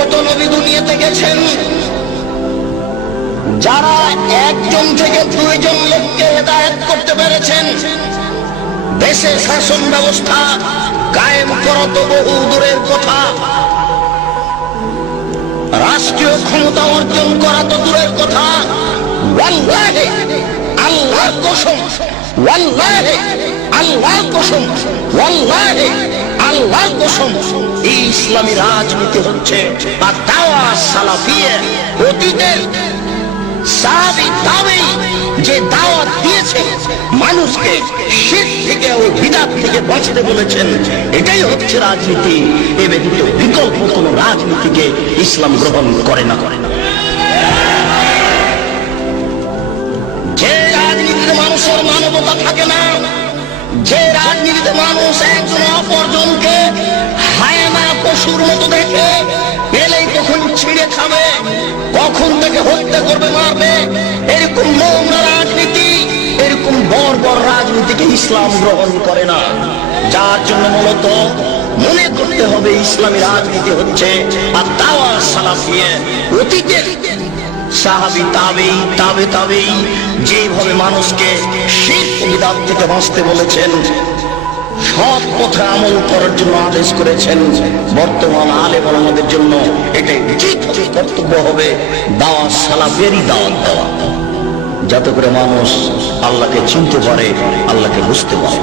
কত নবী দুনিয়াতে গেছেন, যারা একজন থেকে দুইজন লোককে হেদায়ত করতে পেরেছেন দেশের শাসন ব্যবস্থা কায়েম করা তো বহু দূরের কথা। রাষ্ট্রীয় ক্ষমতা অর্জন করা তো দূরের কথা। আল্লাহর কসম আল্লাহর কসম, ওয়াল্লাহে। আল্লাহর কসম এই ইসলামী রাজনীতি হচ্ছে আর দাওয়া সালাফিয়ে, অতীতের যে দাওয়াত দিয়েছে, মানুষকে শীত থেকে ও বিদাত থেকে বাঁচতে বলেছেন। এটাই হচ্ছে রাজনীতি। এ ব্যতীত বিকল্প কোন রাজনীতিকে ইসলাম গ্রহণ করে না করে না। যে রাজনীতিতে মানুষের মানবতা থাকে না যে রাজনীতিতে মানুষ একজন অপরজনকে হায়না পশুর মতো দেখে, পেলেই তখন ছিঁড়ে খাবে, কখন থেকে হত্যা করবে, মারবে, এরকম নোংরা রাজনীতি, এরকম বড় বড় রাজনীতিকে ইসলাম গ্রহণ করে না। যার জন্য মূলত মনে করতে হবে, ইসলামী রাজনীতি হচ্ছে আর দাওয়া সালাফিয়ে অতীতের সাহাবি তাবেই, তাবে তাবেই যেভাবে মানুষকে শীত বিদাত থেকে বাঁচতে বলেছেন, সৎ পথে আমল করার জন্য আদেশ করেছেন, বর্তমান আলে আমাদের জন্য এটাই কর্তব্য হবে দাওয়া সালাফেরই দাওয়াত দেওয়া, যাতে করে মানুষ আল্লাহকে চিনতে পারে, আল্লাহকে বুঝতে পারে।